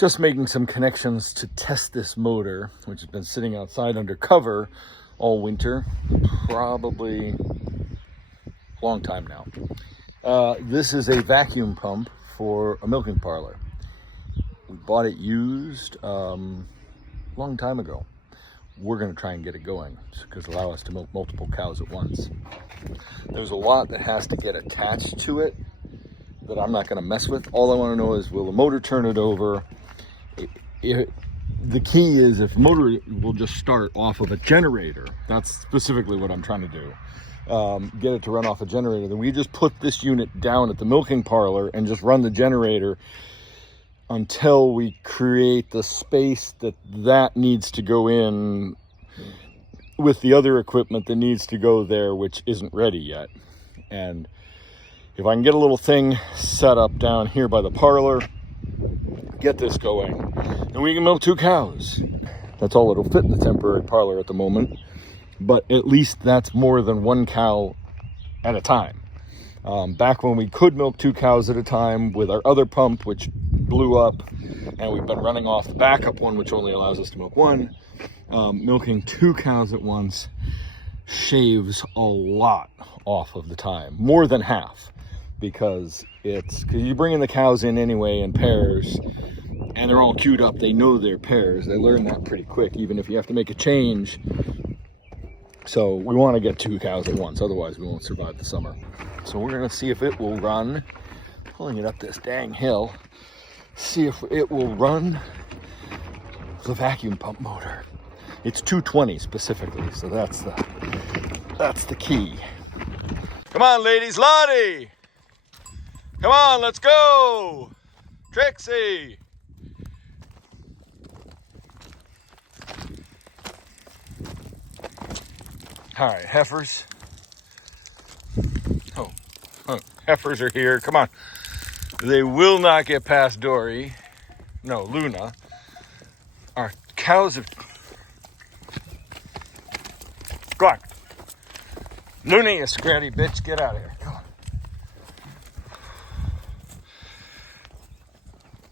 just making some connections to test this motor, which has been sitting outside under cover all winter, probably a long time now. This is a vacuum pump for a milking parlor. We bought it used long time ago. We're going to try and get it going because it'll allow us to milk multiple cows at once. There's a lot that has to get attached to it that I'm not going to mess with. All I want to know is, will the motor turn it over? The key is if the motor will just start off of a generator. That's specifically what I'm trying to do. Get it to run off a generator. Then we just put this unit down at the milking parlor and just run the generator until we create the space that needs to go in with the other equipment that needs to go there, which isn't ready yet. And if I can get a little thing set up down here by the parlor, get this going, then we can milk 2 cows. That's all it'll fit in the temporary parlor at the moment, but at least that's more than 1 cow at a time. Back when we could milk 2 cows at a time with our other pump, which blew up, and we've been running off the backup one, which only allows us to milk 1, milking 2 cows at once shaves a lot off of the time, more than half, because you bring in the cows in anyway in pairs, and they're all queued up. They know their pairs. They learn that pretty quick, even if you have to make a change. So we want to get 2 cows at once, otherwise we won't survive the summer. So we're going to see if it will run, pulling it up this dang hill, see if it will run the vacuum pump motor. It's 220 specifically, so that's the key. Come on, ladies. Lottie! Come on, let's go! Trixie! All right, heifers. Oh, heifers are here. Come on. They will not get past Dory. No, Luna. Our cows have... Go on. Luna, you scratty bitch. Get out of here. Come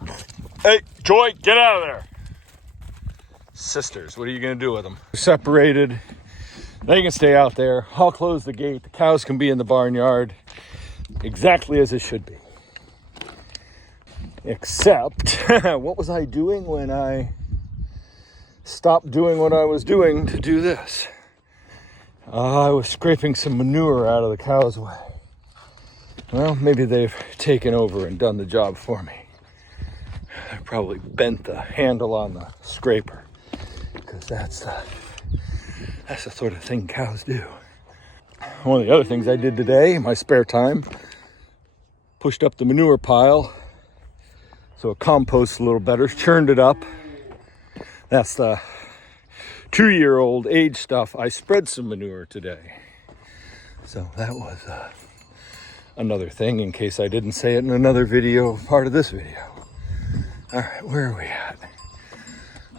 on. Hey, Joy, get out of there. Sisters, what are you going to do with them? Separated. They can stay out there. I'll close the gate. The cows can be in the barnyard exactly as it should be. Except, what was I doing when I stopped doing what I was doing to do this? I was scraping some manure out of the cow's way. Well, maybe they've taken over and done the job for me. I probably bent the handle on the scraper, because that's the sort of thing cows do. One of the other things I did today in my spare time, pushed up the manure pile so it composts a little better, churned it up. That's the 2-year-old age stuff. I spread some manure today. So that was another thing, in case I didn't say it in another video, part of this video. All right, where are we at?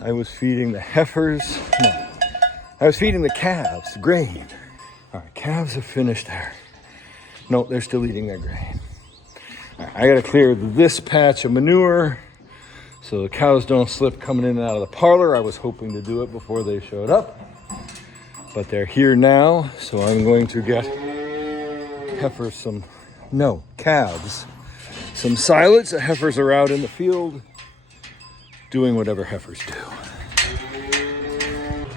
I was feeding the heifers. No, I was feeding the calves grain. All right, calves have finished there. No, they're still eating their grain. All right, I got to clear this patch of manure so the cows don't slip coming in and out of the parlor. I was hoping to do it before they showed up, but they're here now, so I'm going to get heifers calves some silage. The heifers are out in the field doing whatever heifers do.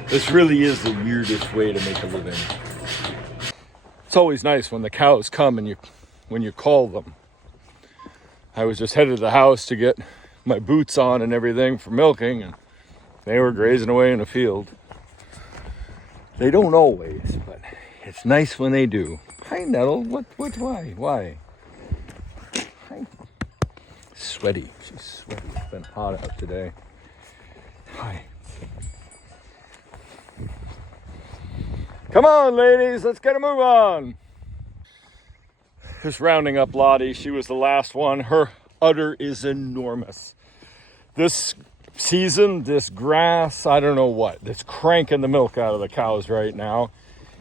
This really is the weirdest way to make a living. It's always nice when the cows come and when you call them. I was just headed to the house to get my boots on and everything for milking, and they were grazing away in the field. They don't always, but it's nice when they do. Hi, Nettle. Why? Hi. Sweaty. She's sweaty. It's been hot out today. Hi. Come on, ladies. Let's get a move on. Just rounding up Lottie. She was the last one. Her udder is enormous. This season, this grass, I don't know what, it's cranking the milk out of the cows right now.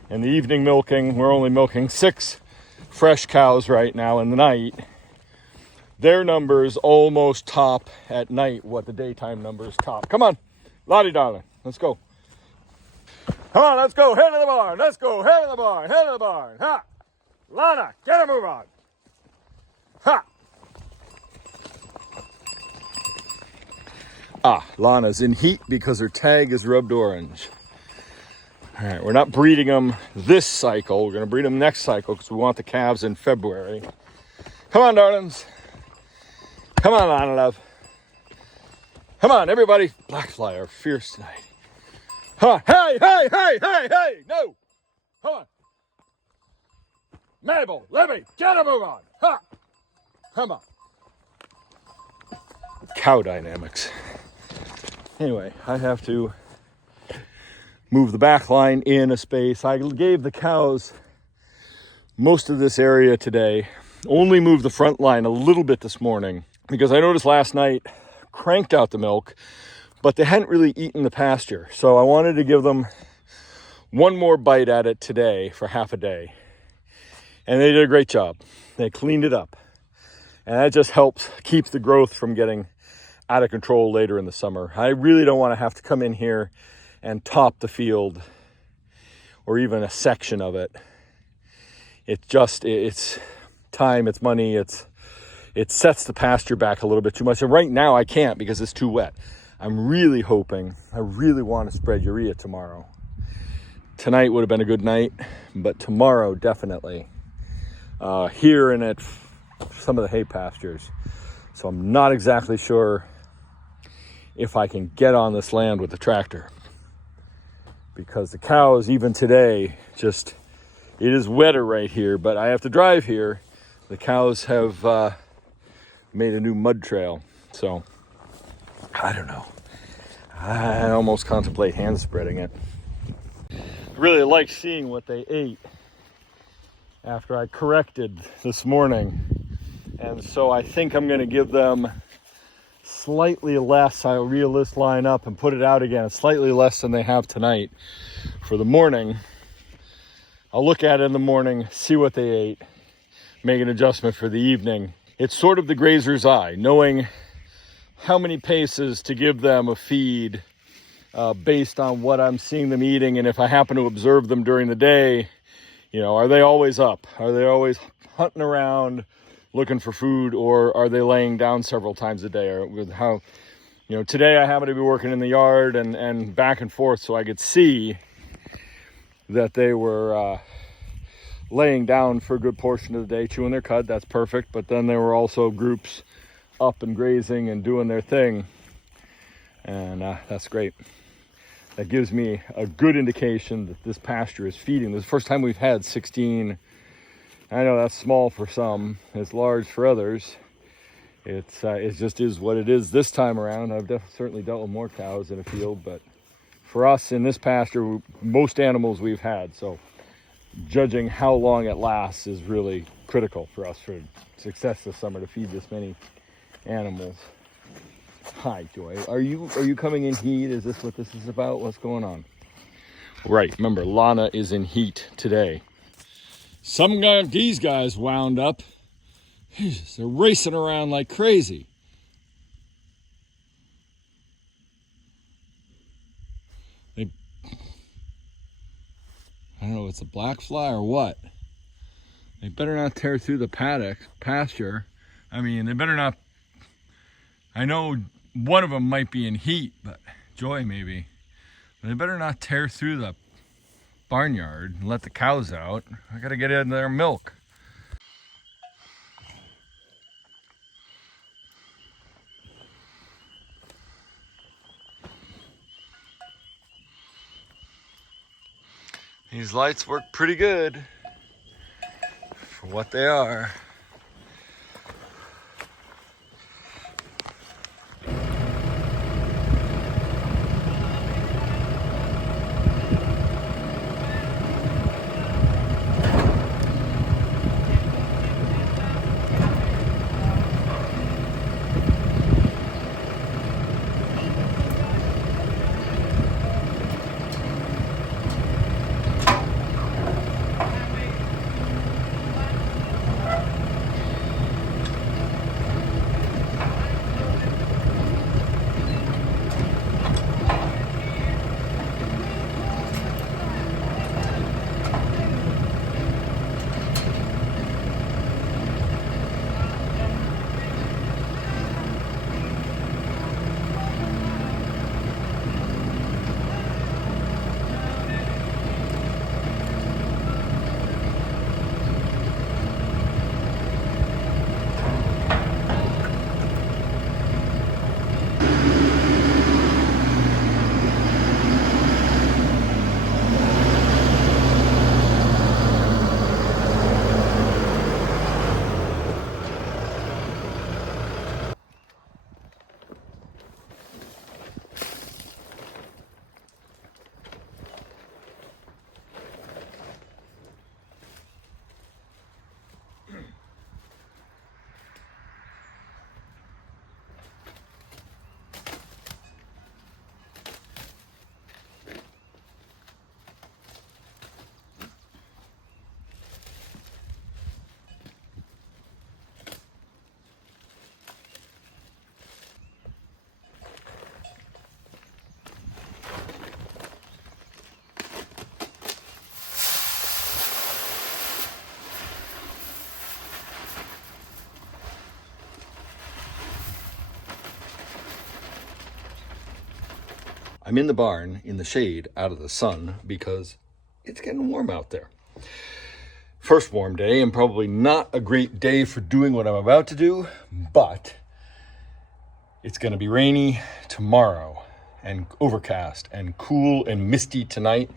And the evening milking, we're only milking 6 fresh cows right now in the night. their numbers almost top at night what the daytime numbers top. Come on, Lottie darling, let's go. Come on, let's go. Head to the barn. Let's go. Head to the barn. Head to the barn. Ha! Lana, get a move on. Ha! Ah, Lana's in heat because her tag is rubbed orange. All right, we're not breeding them this cycle. We're going to breed them next cycle because we want the calves in February. Come on, darlings. Come on, Lana love. Come on, everybody. Black fly are fierce tonight. Huh? Hey, hey, hey, hey, hey! No! Come on. Mabel, Libby, get a move on. Ha! Come on. Cow dynamics. Anyway, I have to move the back line in a space. I gave the cows most of this area today. Only moved the front line a little bit this morning because I noticed last night cranked out the milk, but they hadn't really eaten the pasture. So I wanted to give them one more bite at it today for half a day. And they did a great job. They cleaned it up. And that just helps keep the growth from getting out of control later in the summer. I really don't want to have to come in here and top the field or even a section of it. It's time, it's money, it sets the pasture back a little bit too much. And right now I can't because it's too wet. I'm really hoping, I really want to spread urea tomorrow. Tonight would have been a good night, but tomorrow definitely. Here and at some of the hay pastures. So I'm not exactly sure if I can get on this land with the tractor. Because the cows, even today, it is wetter right here, but I have to drive here. The cows have made a new mud trail. So, I don't know. I almost contemplate hand spreading it. I really like seeing what they ate after I corrected this morning. And so I think I'm going to give them slightly less. I'll reel this line up and put it out again, slightly less than they have tonight for the morning. I'll look at it in the morning, see what they ate, make an adjustment for the evening. It's sort of the grazer's eye, knowing how many paces to give them a feed based on what I'm seeing them eating. And if I happen to observe them during the day, are they always up? Are they always hunting around looking for food, or are they laying down several times a day? Or with how, today I happen to be working in the yard and back and forth, so I could see that they were laying down for a good portion of the day, chewing their cud. That's perfect. But then there were also groups up and grazing and doing their thing. And that's great. That gives me a good indication that this pasture is feeding. This is the first time we've had 16. I know that's small for some, it's large for others. It just is what it is this time around. I've certainly dealt with more cows in a field, but for us in this pasture, most animals we've had. So judging how long it lasts is really critical for us for success this summer to feed this many animals. Hi, Joy. Are you coming in heat? Is this what this is about? What's going on? Right. Remember, Lana is in heat today. These guys wound up. Jesus, they're racing around like crazy. I don't know if it's a black fly or what. They better not tear through the pasture. I mean, they better not. I know one of them might be in heat, but Joy maybe. They better not tear through the barnyard and let the cows out. I gotta get in their milk. These lights work pretty good for what they are. I'm in the barn in the shade out of the sun because it's getting warm out there. First warm day, and probably not a great day for doing what I'm about to do, but it's going to be rainy tomorrow and overcast and cool and misty tonight.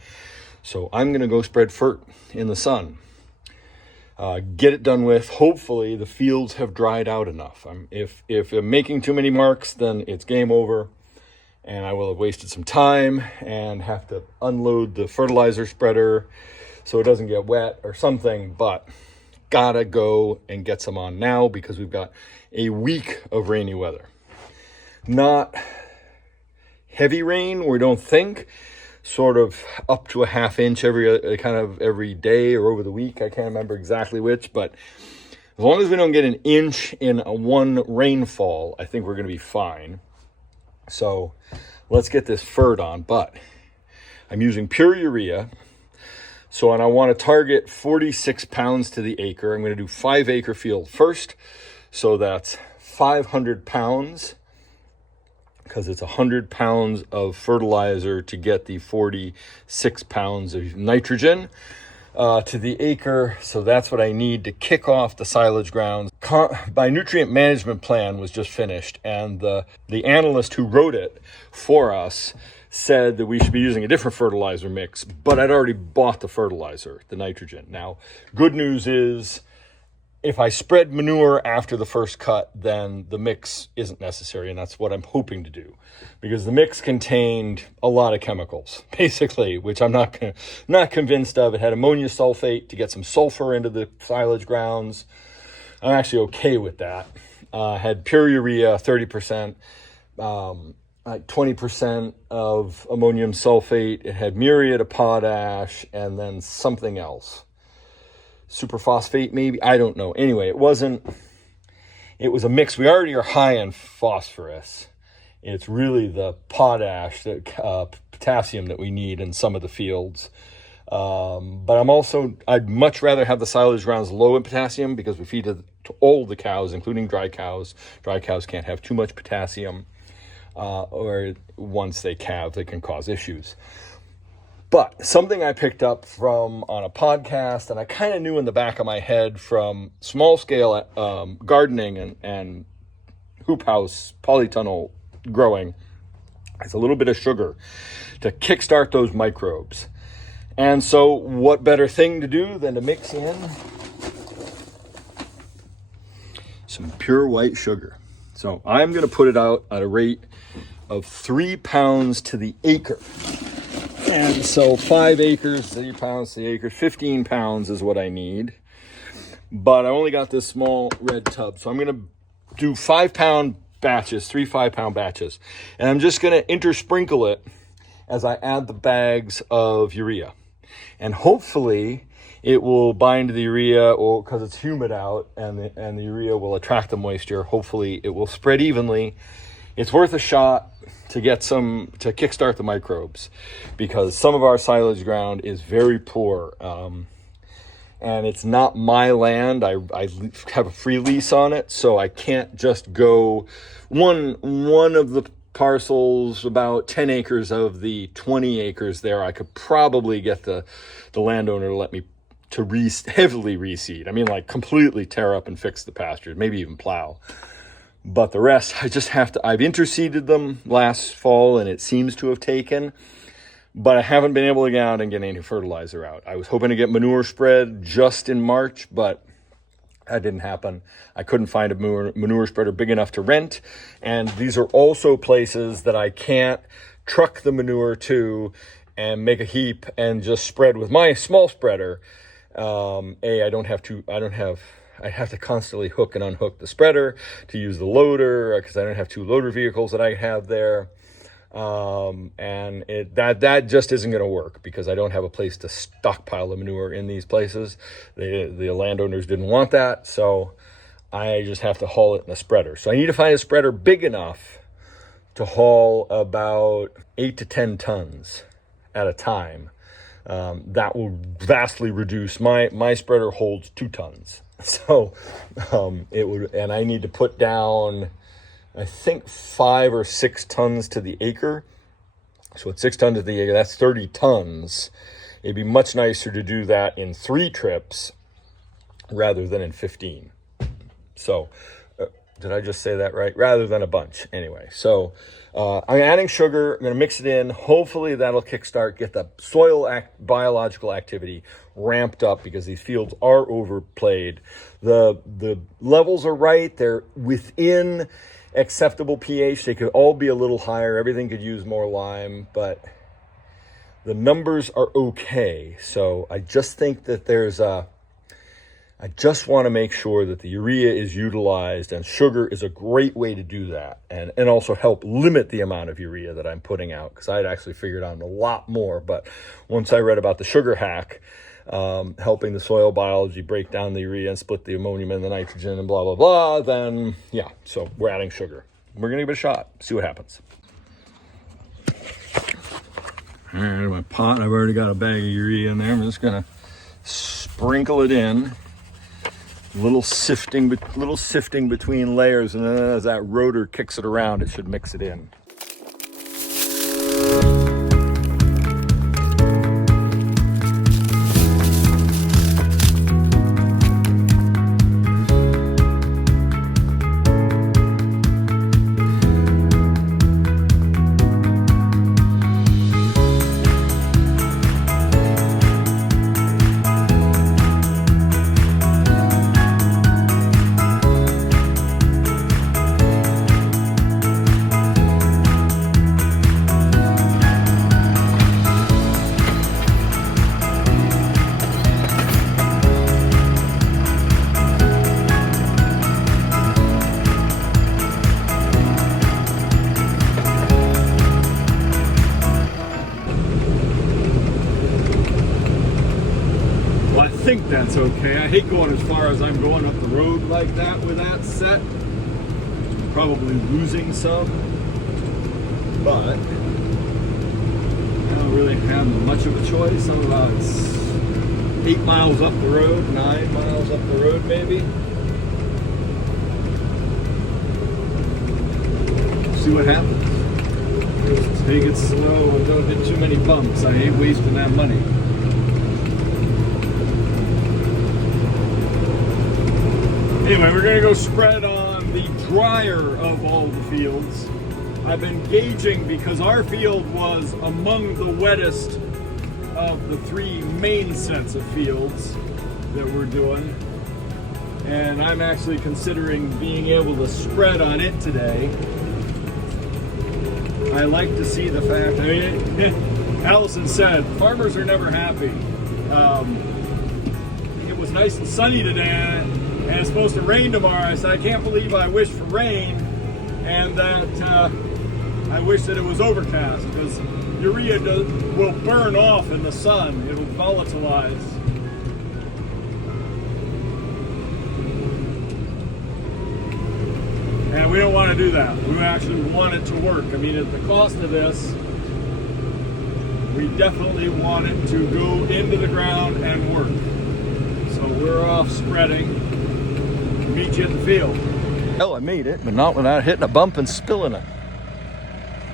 So I'm going to go spread fert in the sun. Get it done with. Hopefully the fields have dried out enough. If I'm making too many marks, then it's game over, and I will have wasted some time and have to unload the fertilizer spreader so it doesn't get wet or something. But gotta go and get some on now because we've got a week of rainy weather. Not heavy rain, we don't think. Sort of up to a half inch every day or over the week. I can't remember exactly which, but as long as we don't get an inch in one rainfall, I think we're going to be fine. So let's get this fert on. But I'm using pure urea. And I want to target 46 pounds to the acre. I'm going to do 5 acre field first. So that's 500 pounds. Because it's 100 pounds of fertilizer to get the 46 pounds of nitrogen to the acre. So that's what I need to kick off the silage grounds. My nutrient management plan was just finished, and the analyst who wrote it for us said that we should be using a different fertilizer mix, but I'd already bought the fertilizer, the nitrogen. Now, good news is, if I spread manure after the first cut, then the mix isn't necessary, and that's what I'm hoping to do, because the mix contained a lot of chemicals, basically, which I'm not convinced of. It had ammonia sulfate to get some sulfur into the silage grounds. I'm actually okay with that. Had pure urea, 30%, 20% of ammonium sulfate. It had muriate of potash, and then something else. Superphosphate, maybe, I don't know. Anyway, it was a mix. We already are high on phosphorus. It's really the potash, the potassium that we need in some of the fields. But I'd much rather have the silage grounds low in potassium because we feed to all the cows, including dry cows. Dry cows can't have too much potassium, or once they calve, they can cause issues. But something I picked up on a podcast, and I kind of knew in the back of my head from small-scale gardening and hoop house polytunnel growing, is a little bit of sugar to kickstart those microbes. And so what better thing to do than to mix in some pure white sugar. So I'm going to put it out at a rate of 3 pounds to the acre. And so 5 acres, 3 pounds to the acre, 15 pounds is what I need. But I only got this small red tub. So I'm going to do 5-pound batches, 3 5-pound batches. And I'm just going to intersprinkle it as I add the bags of urea. And hopefully it will bind to the urea, or because it's humid out, and the urea will attract the moisture. Hopefully it will spread evenly. It's worth a shot to get to kickstart the microbes, because some of our silage ground is very poor, and it's not my land. I have a free lease on it, so I can't just go one of the parcels, about 10 acres of the 20 acres there. I could probably get the landowner to let me to heavily reseed. I mean, like completely tear up and fix the pastures, maybe even plow. But the rest, I've interseeded them last fall, and it seems to have taken, but I haven't been able to get out and get any fertilizer out. I was hoping to get manure spread just in March, but that didn't happen. I couldn't find a manure spreader big enough to rent, and these are also places that I can't truck the manure to and make a heap and just spread with my small spreader. I have to constantly hook and unhook the spreader to use the loader, because I don't have 2 loader vehicles that I have there. And that just isn't going to work, because I don't have a place to stockpile the manure in these places. The landowners didn't want that, so I just have to haul it in a spreader. So I need to find a spreader big enough to haul about 8 to 10 tons at a time. That will vastly reduce my spreader holds 2 tons. So it would, and I need to put down, I think 5 or 6 tons to the acre. So at 6 tons of the acre, that's 30 tons. It'd be much nicer to do that in 3 trips rather than in 15. So did I just say that right? Rather than a bunch. Anyway, so I'm adding sugar. I'm going to mix it in. Hopefully that'll kickstart, get the soil biological activity ramped up, because these fields are overplayed. The levels are right. They're within acceptable pH. They could all be a little higher. Everything could use more lime, but the numbers are okay. So I just think that I just want to make sure that the urea is utilized, and sugar is a great way to do that, and also help limit the amount of urea that I'm putting out, because I'd actually figured out a lot more. But once I read about the sugar hack, helping the soil biology break down the urea and split the ammonium and the nitrogen and blah, blah, blah, then yeah, so we're adding sugar. We're going to give it a shot, see what happens. All right, my pot, I've already got a bag of urea in there. I'm just going to sprinkle it in. Little sifting between layers, and then as that rotor kicks it around, it should mix it in. I think that's okay. I hate going as far as I'm going up the road like that with that set. Probably losing some, but I don't really have much of a choice. I'm about 8 miles up the road, 9 miles up the road maybe. See what happens. Just take it slow and don't hit too many bumps. I ain't wasting that money. Anyway, we're going to go spread on the drier of all the fields. I've been gauging, because our field was among the wettest of the 3 main sets of fields that we're doing. And I'm actually considering being able to spread on it today. I like to see the fact, I mean, Allison said, farmers are never happy. It was nice and sunny today, and it's supposed to rain tomorrow. I said, I can't believe I wished for rain, and that I wish that it was overcast, because urea will burn off in the sun. It will volatilize. And we don't want to do that. We actually want it to work. I mean, at the cost of this, we definitely want it to go into the ground and work. So we're off spreading. Meet you at the field. Well, I made it, but not without hitting a bump and spilling it.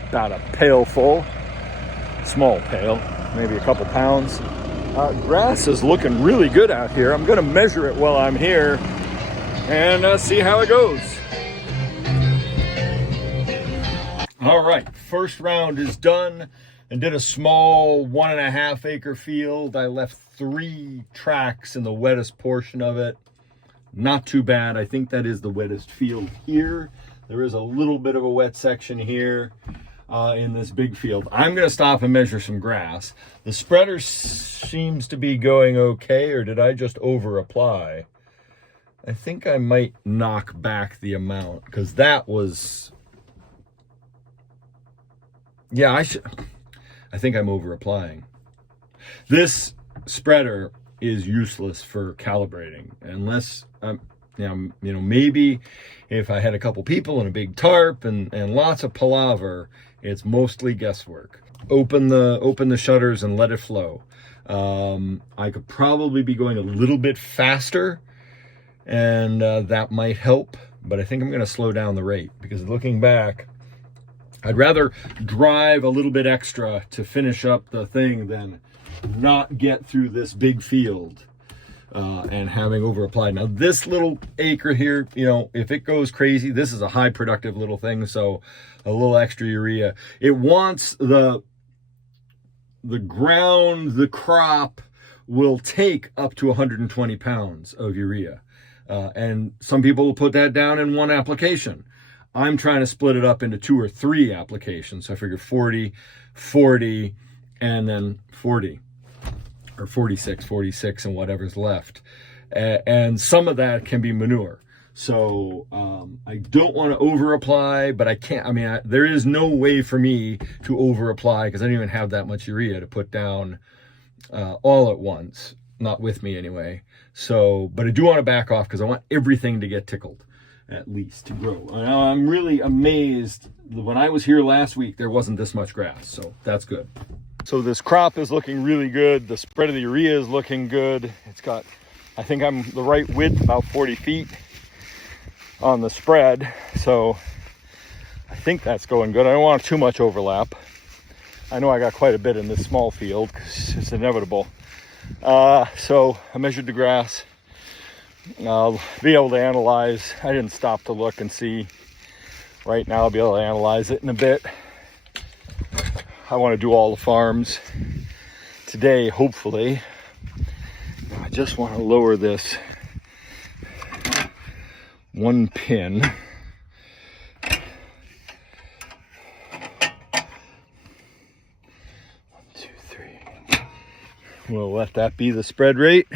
About a pail full. Small pail, maybe a couple pounds. Grass is looking really good out here. I'm going to measure it while I'm here and see how it goes. All right, first round is done, and did a small 1.5 acre field. I left 3 tracks in the wettest portion of it. Not too bad. I think that is the wettest field here. There is a little bit of a wet section here in this big field. I'm going to stop and measure some grass. The spreader seems to be going okay, or did I just over apply? I think I might knock back the amount, because that was... Yeah, I think I'm over applying. This spreader is useless for calibrating, unless maybe if I had a couple people and a big tarp and lots of palaver, it's mostly guesswork. Open the shutters and let it flow. I could probably be going a little bit faster, and that might help, but I think I'm going to slow down the rate, because looking back, I'd rather drive a little bit extra to finish up the thing than not get through this big field and having over applied. Now this little acre here, you know, if it goes crazy, this is a high productive little thing, so a little extra urea. It wants the ground, the crop will take up to 120 pounds of urea. And some people will put that down in one application. I'm trying to split it up into 2 or 3 applications. So I figure 40, 40, and then 40, or 46, 46, and whatever's left. And some of that can be manure. So I don't want to over apply, but I can't. I mean, there is no way for me to over apply because I don't even have that much urea to put down all at once. Not with me anyway. So, but I do want to back off because I want everything to get tickled, at least to grow. Now, I'm really amazed. When I was here last week, there wasn't this much grass, so that's good. So this crop is looking really good. The spread of the urea is looking good. It's got, I think I'm the right width, about 40 feet on the spread. So I think that's going good. I don't want too much overlap. I know I got quite a bit in this small field because it's inevitable. So I measured the grass. I'll be able to analyze. I didn't stop to look and see. Right now I'll be able to analyze it in a bit. I want to do all the farms today, hopefully. I just want to lower this 1 pin. 1, 2, 3. We'll let that be the spread rate.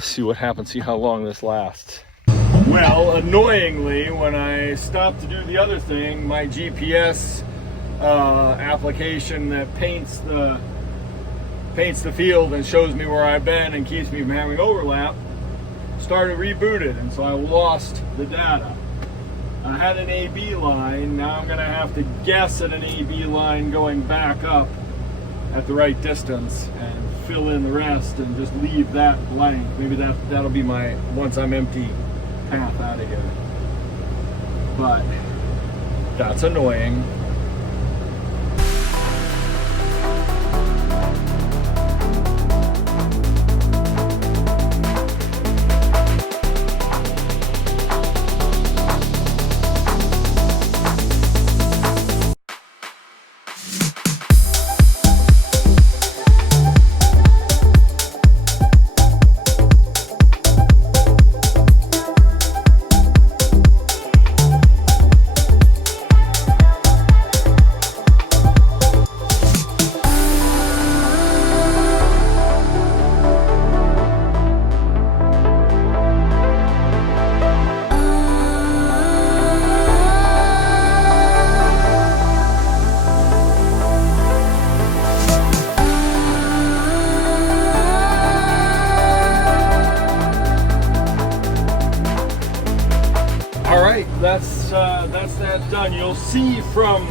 See what happens, see how long this lasts. Well, annoyingly, when I stopped to do the other thing, my GPS application that paints the field and shows me where I've been and keeps me from having overlap started rebooted, and so I lost the data. I had an AB line. Now I'm gonna have to guess at an AB line going back up at the right distance and fill in the rest and just leave that blank. Maybe that'll be my, once I'm empty, path out of here. But that's annoying. That's that done. You'll see from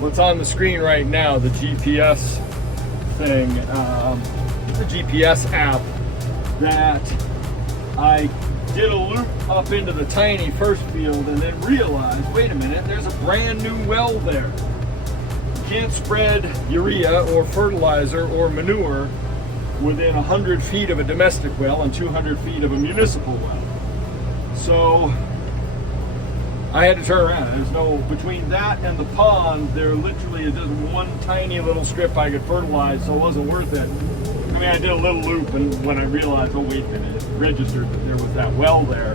what's on the screen right now, the GPS thing, the GPS app, that I did a loop up into the tiny first field and then realized, wait a minute, there's a brand new well there. You can't spread urea or fertilizer or manure within 100 feet of a domestic well and 200 feet of a municipal well. So I had to turn around. There's no, between that and the pond, there literally is just one tiny little strip I could fertilize, so it wasn't worth it. I mean, I did a little loop, and when I realized, oh wait a minute, it registered that there was that well there.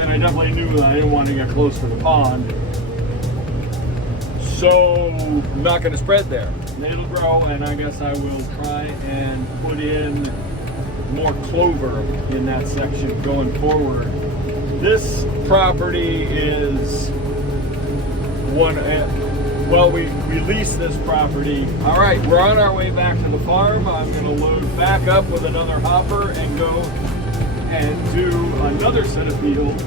And I definitely knew that I didn't want to get close to the pond. So I'm not going to spread there. It'll grow, and I guess I will try and put in more clover in that section going forward. This property is one, well, we leased this property. All right, we're on our way back to the farm. I'm gonna load back up with another hopper and go and do another set of fields.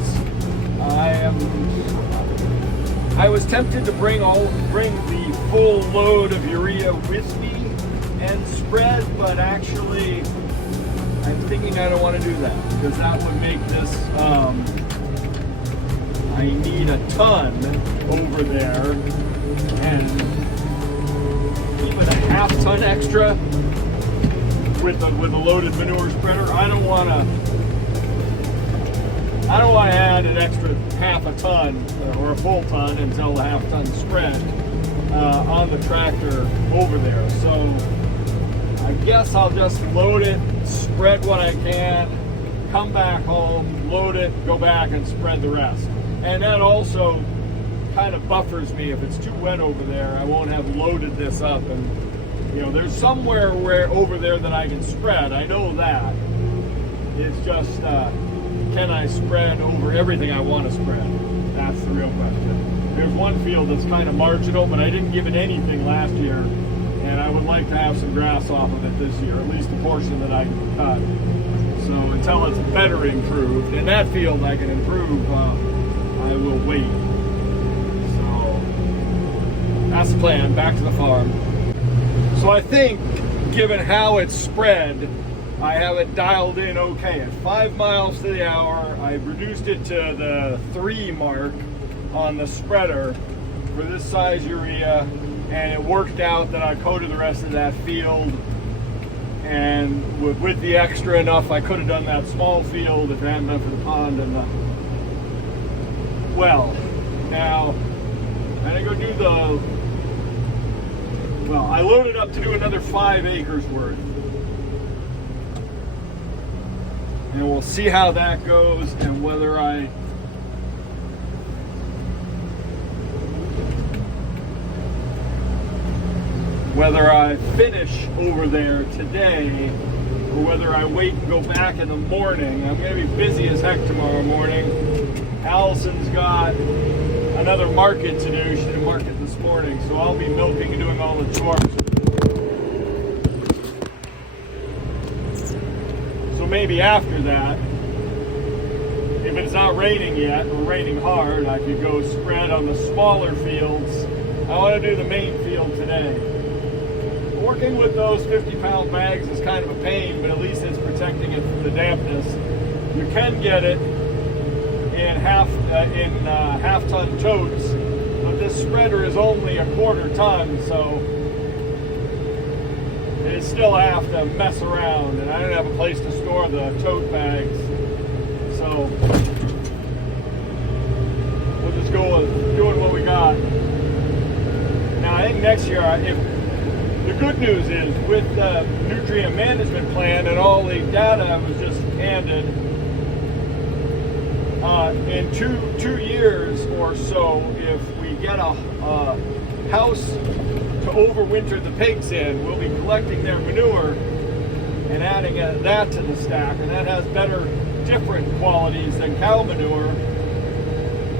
I was tempted to bring the full load of urea with me and spread, but actually I'm thinking I don't want to do that because that would make this, I I need a ton over there, and even a half ton extra with a loaded manure spreader. I don't want to add an extra half a ton or a full ton until the half ton spread on the tractor over there. So I guess I'll just load it, spread what I can, come back home, load it, go back and spread the rest. And that also kind of buffers me. If it's too wet over there, I won't have loaded this up. And you know, there's somewhere over there that I can spread. I know that. It's just, can I spread over everything I want to spread? That's the real question. There's one field that's kind of marginal, but I didn't give it anything last year, and I would like to have some grass off of it this year, at least the portion that I can cut. So until it's better improved, in that field I can improve, I will wait. So that's the plan, back to the farm. So I think, given how it's spread, I have it dialed in okay. At 5 miles to the hour, I've reduced it to the 3 mark on the spreader for this size urea, and it worked out that I coated the rest of that field, and with the extra enough, I could have done that small field if it hadn't been for the pond and the well. Now, I'm gonna go do I loaded up to do another 5 acres worth. And we'll see how that goes and whether I finish over there today or whether I wait and go back in the morning. I'm going to be busy as heck tomorrow morning. Allison's got another market to do. She did a market this morning, so I'll be milking and doing all the chores. So maybe after that, if it's not raining yet or raining hard, I could go spread on the smaller fields. I want to do the main field today. Working with those 50-pound bags is kind of a pain, but at least it's protecting it from the dampness. You can get it in half-ton totes, but this spreader is only a 1/4 ton, so it still have to mess around, and I don't have a place to store the tote bags, so we'll just go with doing what we got. Now I think next year, the good news is with the nutrient management plan and all the data I was just handed, in two years or so, if we get a house to overwinter the pigs in, we'll be collecting their manure and adding that to the stack, and that has different qualities than cow manure.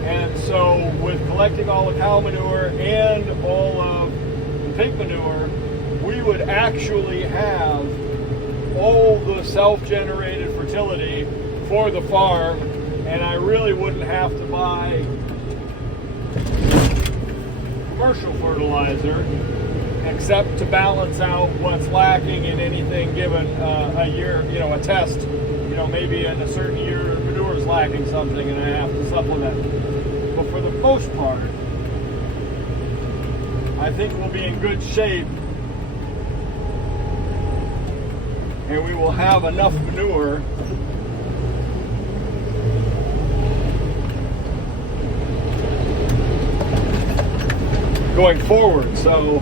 And so with collecting all the cow manure and all of the pig manure, we would actually have all the self-generated fertility for the farm, and I really wouldn't have to buy commercial fertilizer except to balance out what's lacking in anything given a year, a test. Maybe in a certain year manure is lacking something and I have to supplement. But for the most part, I think we'll be in good shape, and we will have enough manure going forward. So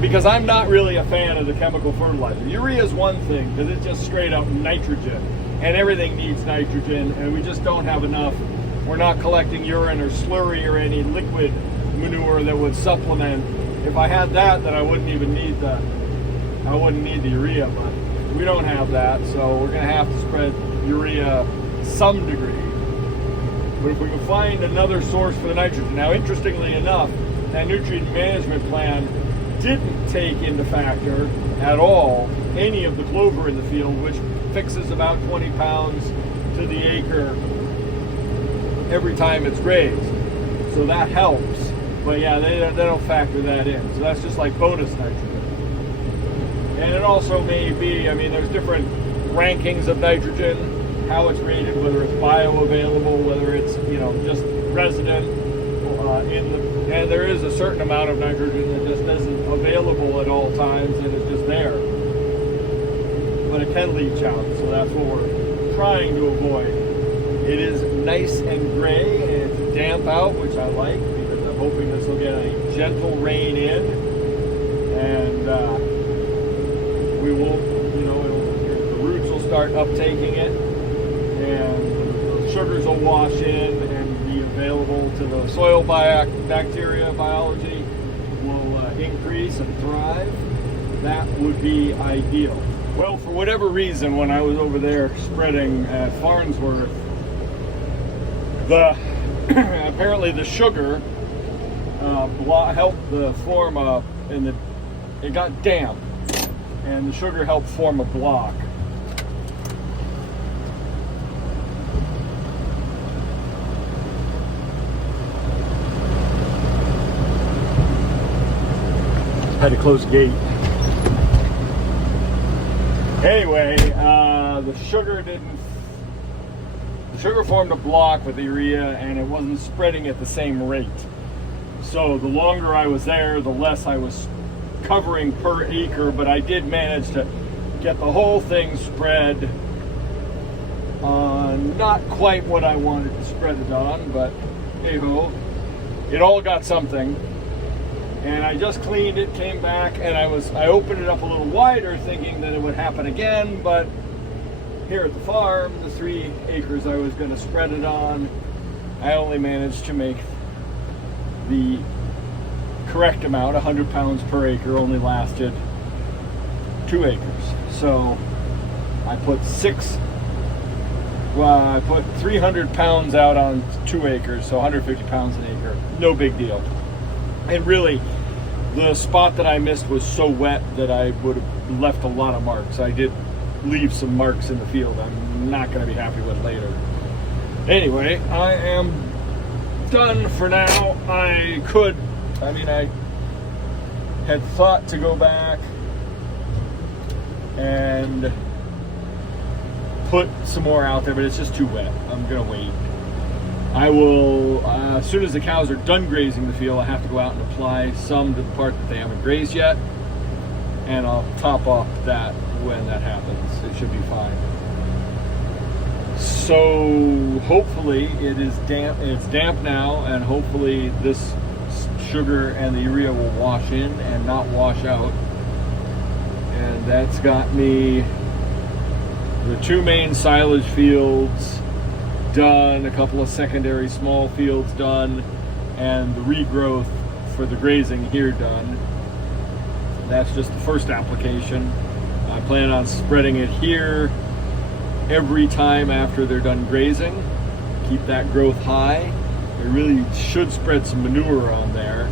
because I'm not really a fan of the chemical fertilizer. Urea is one thing, because it's just straight up nitrogen, and everything needs nitrogen, and we just don't have enough. We're not collecting urine or slurry or any liquid manure that would supplement. If I had that, then I wouldn't even need the urea, but we don't have that, so we're going to have to spread urea some degree. But if we can find another source for the nitrogen. Now, interestingly enough, that nutrient management plan didn't take into factor at all any of the clover in the field, which fixes about 20 pounds to the acre every time it's grazed. So that helps. But yeah, they don't factor that in. So that's just like bonus nitrogen. And it also may be, there's different rankings of nitrogen. how it's rated, whether it's bioavailable, whether it's, you know, just resident and there is a certain amount of nitrogen that just isn't available at all times and it's just there. But it can leach out, so that's what we're trying to avoid. It is nice and gray and it's damp out, which I like because I'm hoping this will get a gentle rain in, and we will, you know, the roots will start uptaking it, and the sugars will wash in and be available to the soil. Bacteria biology will increase and thrive. That would be ideal. Well, for whatever reason, when I was over there spreading at Farnsworth, apparently the sugar helped the form it got damp, and the sugar helped form a block. Had to close the gate. Anyway, the sugar formed a block with the urea, and it wasn't spreading at the same rate. So the longer I was there, the less I was covering per acre, but I did manage to get the whole thing spread on not quite what I wanted to spread it on, but hey-ho, it all got something. And I just cleaned it, came back, and I opened it up a little wider thinking that it would happen again, but here at the farm, the 3 acres I was going to spread it on, I only managed to make the correct amount. 100 pounds per acre only lasted 2 acres. So I put 300 pounds out on 2 acres, so 150 pounds an acre. No big deal. And really, the spot that I missed was so wet that I would have left a lot of marks. I did leave some marks in the field I'm not going to be happy with later. Anyway, I am done for now. I had thought to go back and put some more out there, but it's just too wet. I'm going to wait. I will, as soon as the cows are done grazing the field, I have to go out and apply some to the part that they haven't grazed yet, and I'll top off that when that happens. It should be fine. So hopefully it is damp. It's damp now, and hopefully this sugar and the urea will wash in and not wash out. And that's got me the 2 main silage fields done, a couple of secondary small fields done, and the regrowth for the grazing here done. That's just the first application. I plan on spreading it here every time after they're done grazing. Keep that growth high. I really should spread some manure on there,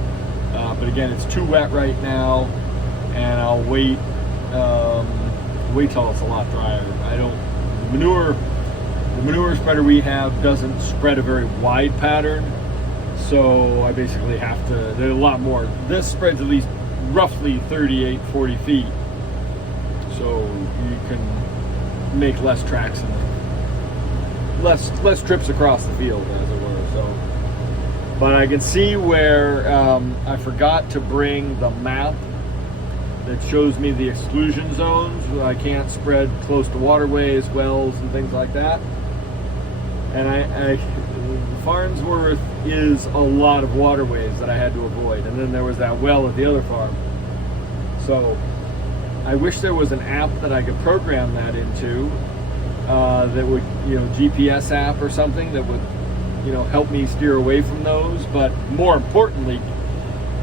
but again, it's too wet right now, and I'll wait till it's a lot drier. The manure spreader we have doesn't spread a very wide pattern, so I basically have to, there's a lot more. This spreads at least roughly 38, 40 feet, so you can make less tracks and less trips across the field, as it were. So, but I can see where I forgot to bring the map that shows me the exclusion zones. I can't spread close to waterways, wells, and things like that. And Farnsworth is a lot of waterways that I had to avoid. And then there was that well at the other farm. So I wish there was an app that I could program that into, that would, GPS app or something that would, help me steer away from those. But more importantly,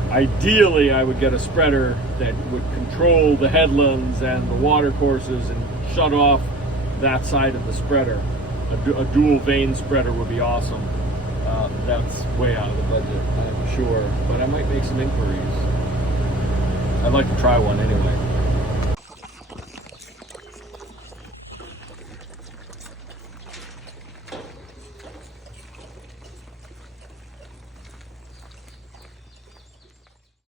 ideally, I would get a spreader that would control the headlands and the water courses and shut off that side of the spreader. A dual vein spreader would be awesome. That's way out of the budget, I'm sure, but I might make some inquiries. I'd like to try one anyway.